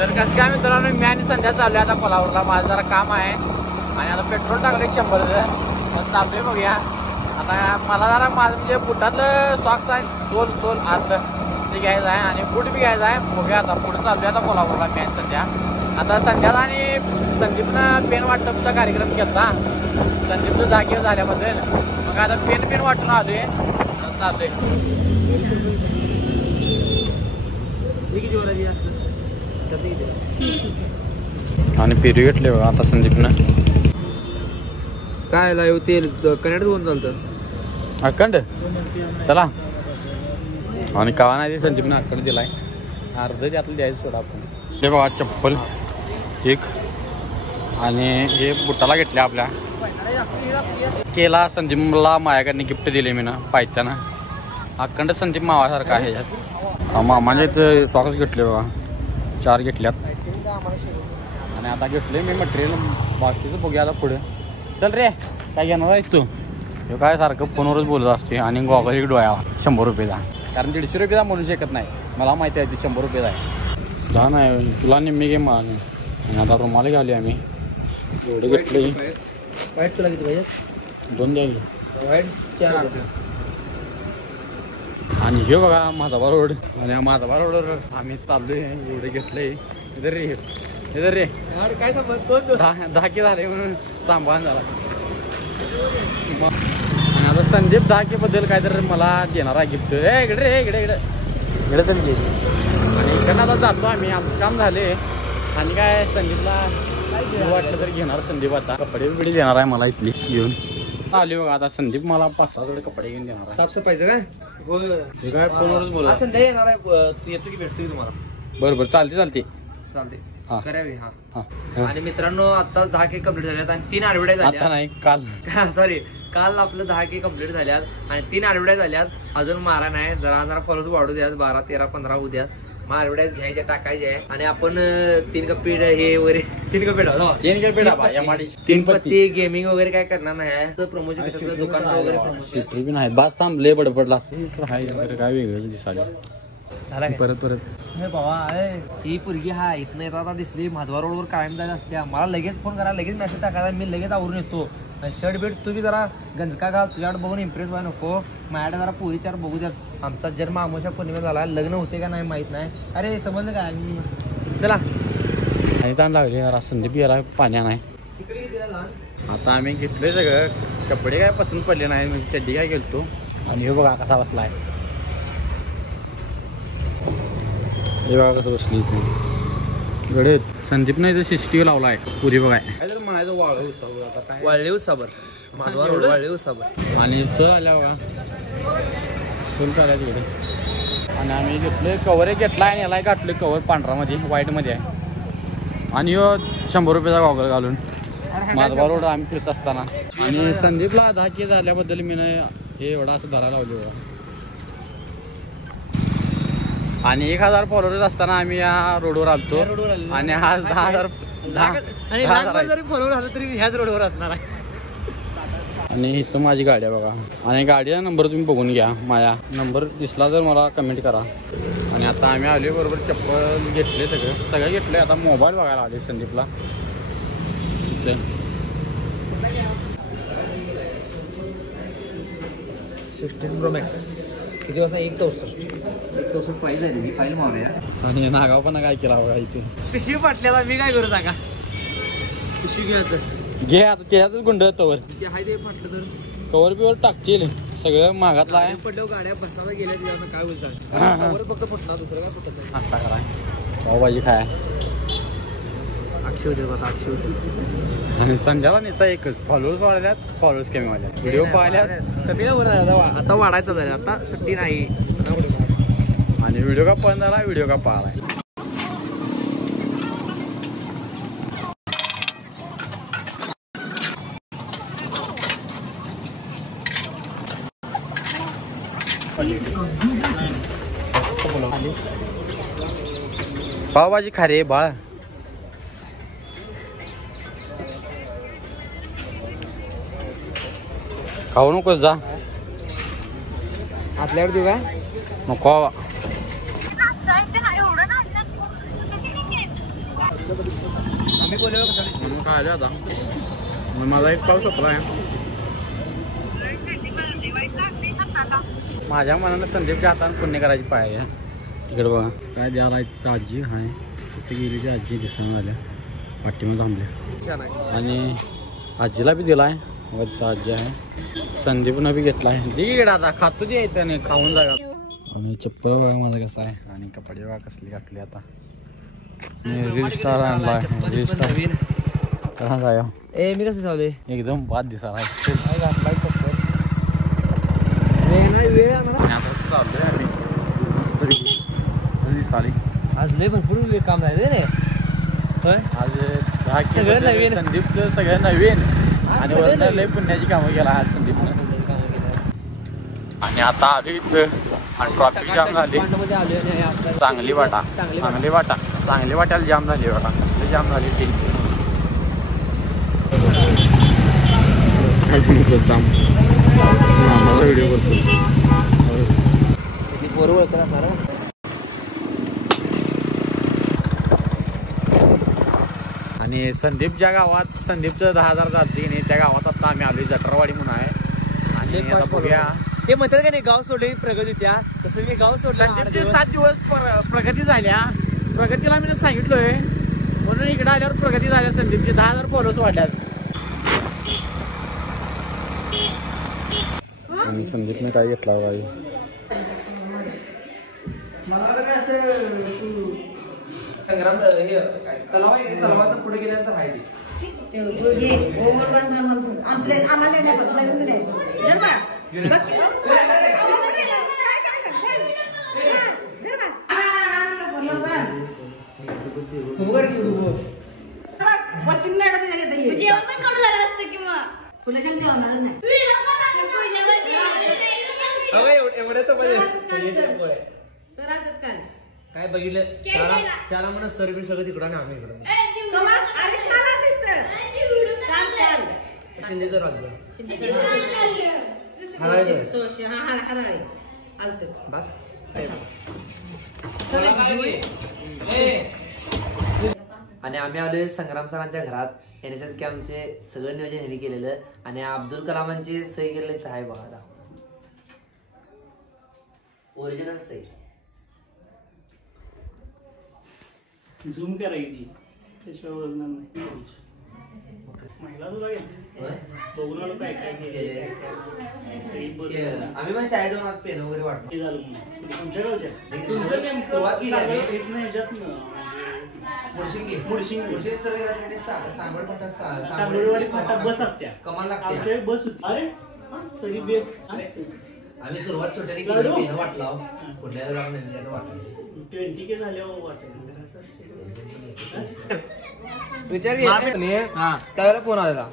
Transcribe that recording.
तर कसं काय मित्रांनो, मी आणि संध्या चालू आहे आता कोल्हापूरला. माझं जरा काम आहे आणि आता पेट्रोल टाकले 100. मग चाललोय बघूया. आता मला जरा माझं म्हणजे बुटातलं सॉक्स आहे, सोल आतलं ते घ्यायचं आहे आणि बूट बी घ्यायचं आहे. बघूया आता पुढे चाललोय आता कोल्हापूरला मी आणि संध्या. आता संध्याला आणि संदीपनं पेन वाटपचा कार्यक्रम केला. संदीपचं जागेवर झाल्याबद्दल मग आता पेन वाटून आलोय, चाललोय. आणि पेरू घेतले बघा आता संदीपनं. काय लाईव ते कनेक्ट होऊन चालतं अखंड चला. आणि कावा नाही संदीपनं अखंड दिलाय, अर्ध त्यातलं द्यायचं सोडा आपण. हे बघा चप्पल एक आणि हे बुटाला घेतले आपल्या. केला संदीपला माझ्याकडनं गिफ्ट दिले मी ना पायत्यानं. अखंड संदीप मावासारखा आहे ह्याच्यात. मामाने इथं सॉक्स घेतले बघा, 4 घेतल्यात. आणि आता घेतले मी मटेरियल, बाकीचं बघूया आता पुढे. चल रे, काय घेणार आहेस तू? हे काय सारखं फोनवरच बोलत असते. आणि गॉगल एक डोळ्यावा 100 रुपयेचा, कारण 150 रुपयेचा म्हणू शकत नाही. मला माहिती आहे ती 100 रुपयेचा आहे. लहान आहे तुला निम्मी गेम मला. आणि आता रुमाला घालूया आम्ही. एवढे घेतले. वाईट तुला किती पाहिजे? 2 द्यायचे. वाईट 4 आणा. आणि हे बघा माधवा रोड. आणि माधवा रोडवर आम्ही चाललोय. एवढे घेतले. इधर रे काय सांग 10 झाले म्हणून सांभाळून झाला. आणि आता संदीप 10 बद्दल काय तर मला देणार आहे गिफ्ट. इकडे तर घे. आणि इकडनं आता जातो आम्ही, आमचं काम झाले. आणि काय संदीपला वाटलं तर घेणार संदीप आता कपडे बिडे देणार आहे मला इथली घेऊन आली बघा. आता संदीप मला 5-6 जोडे कपडे घेऊन देणार आहे. साफसफाईचं काय हे काय फोनवरच बोला. संध्या येणार आहे, तू येतो की भेटतो की तुम्हाला? बरोबर चालते करावी. हा. आणि मित्रांनो आता 10K कम्प्लीट झाल्यात आणि 3 ऍडव्हर्टाईज आता नाही काल सॉरी काल आपलं 10K कम्प्लीट झाल्यात आणि 3 ऍडव्हर्टाईज झाल्यात. अजून मारा नाही, जरा फॉलोअर्स वाढू द्यात. 12, 13, 15 होऊ द्यात. मग ऍडव्हर्टाईज घ्यायचे, टाकायचे आहे. आणि आपण 3 कपी हे वगैरे 3 कपी 3 पत्ती गेमिंग वगैरे काय करणार नाही. प्रमोशन दुकानचं वगैरे प्रमोशन नाही. बास थांबले बडबडला काय वेगळं दिसायला परत हे बाबा ही पोरगी हा इथनं येत आता दिसली. माधवा रोडवर कायम जायला असते. मला लगेच फोन करा, लगेच मेसेज टाकायचा, मी लगेच आवरून येतो. शर्ट बीट तू बी जरा गंजका घाल, तुझ्याकडे बघून इम्प्रेस व्हाय नको. माझ्याकडे जरा पोरी 4 बघू द्यात. आमचा जन्म अमावस्या पौर्णिमा झाला, लग्न होते का नाही माहित नाही. अरे समजलं काय? चला आणि ताण लागले जरा. संदीप याला पाण्या नाही. आता आम्ही घेतले सगळं कपडे, काय पसंत पडले नाही. म्हणजे चड्डी काय गेलतो. आणि हे बघा कसा बसलाय. हे बघा कसं बसली इथे गडे. संदीपने इथं CCTV लावला आहे पुरी बघाय. काय तर म्हणायचं वाळले साबर माधवा रोड वाळले साबर. आणि सर आल्या बघा, फुल चालल्या तिकडे. आणि आम्ही घेतले कवर एक घेतला आणि याला गाठले कवर पांढरामध्ये व्हाईटमध्ये आहे. आणि 100 रुपयाचा गॉगल घालून माधवा रोड आम्ही फिरत असताना. आणि संदीपला 10K झाल्याबद्दल मी हे एवढा असं धरायला लावले बघा. आणि 1000 फॉलोअर्स असताना आम्ही या रोडवर आलतो. आणि आज 10,000 जरी फॉलोअर झालं तरी ह्याच रोडवर असणार आहे. आणि इथं माझी गाडी आहे बघा. आणि गाडीचा नंबर तुम्ही बघून घ्या. माझा नंबर दिसला तर मला कमेंट करा. आणि आता आम्ही आलो बरोबर चप्पल घेतले, सगळं घेतले. आता मोबाईल बघायला आले संदीपला. 16 Pro Max किती वाजता? 164 प्राइस आहे त्याची. फाईल मारूया. आणि नागाव पण काय केला बघा इथे. पिशवी फाटल्याला मी काय करू सांगा? पिशवी घ्यायचं घे आता त्याच्यातच गुंड तवर हाय ते फाटलं तर कवर बिवर टाकतील सगळं महागातला आहे. पडल्यावर गाड्या बसताना गेल्या त्याच्यानं काय बोलतात. फक्त फुटणार, दुसरं काय फुटत नाही. नाश्ता करा, पावभाजी खाया. 800 होते बघा, 800 होते. आणि संध्याला नुसता एकच फॉलोअर्स वाढल्यात, फॉलोअर्स कमी वाढल्यात. व्हिडिओ पाहिल्यात कमी आता वाढायचं झालं. आता सुट्टी नाही. आणि व्हिडिओ का बंद झाला, व्हिडिओ का पाहिलाय. पावभाजी खा रे बाळ. खाऊ नको जा. आपल्याकडे देऊ का? नको. मग काय आलं आता मग माझा एक पाऊस संपला आहे. माझ्या मनानं संदीपच्या हाताने पुण्य करायची पाय आहे. तिकडे बघा काय द्यायला आजी आहे तिथे गेली ती आजी दिसून आल्या पाठीमध्ये थांबल्या आणि आजीला बी दिलाय आजी आहे. संदीपनं बी घेतलाय दीड आता खातो दे यायचं नाही खाऊन जागा. आणि चप्पल बघा माझा कसा आहे आणि कपडे बघा कसली घातली आता. रील स्टार आणला रील स्टार कसा जाय ए मी कसं चालू एकदम बाद दिसायला घातलाय चप्पल वेळ चाललोय आम्ही मस्त दिसाली. आज लय भरपूर काम झालं रे. आज सगळं नवीन. संदीपचं सगळं नवीन आणि वरनं लय पुण्याची कामं केला आज संदीपनं. आणि आता आली इथं आणि ट्रॉफिक जाम झाली. चांगली वाटा चांगली वाट्याला जाम झाली वाटा कसली जाम झाली ती व्हिडिओ करतो. आणि संदीप ज्या गावात संदीपचं 10,000 जाती नाही त्या गावात आता आम्ही आलोय जटरवाडी म्हणून आहे. आणि आता बघूया ते म्हणतात का नाही गाव सोडले प्रगती त्या तसं मी गाव सोडलं. 7 दिवस प्रगती झाल्या. प्रगतीला मी सांगितलोय म्हणून इकडे आल्यावर प्रगती झाल्या. संदीपचे 10,000 फॉलोअर्स वाढल्यात. आणि संदीपने काय घेतला बाई तलावात पुढे गेल्यानंतर आहे काय बघितलं त्याला म्हणा सर्विस सगळं तिकडं ना आम्ही इकडं शिंदेचं राजलं बस. आणि आम्ही आलोय संग्राम सरांच्या घरात. NSS कॅम्पचे सगळं नियोजन ह्यांनी केलेलं आणि अब्दुल कलामांची सही केलेली आहे बघा ओरिजिनल सही. झूम करायची त्याशिवाय ओळखणार नाही. महिला तुला बघून आलो काय काय आम्ही पण शाळेत जाऊन आज पेन वगैरे वाटतो झालं तुमच्या गावच्या सुरुवात केली सांगोळीवाडी फाटा बस असत्या कमाल लागते. आमच्या एक बस होती. अरे तरी बेस आम्ही सुरुवात छोट्याने केली पेन वाटला कुठल्या नवीन वाटलं 20K झाल्यावर वाटलं. विचार त्यावेळेला फोन आलेला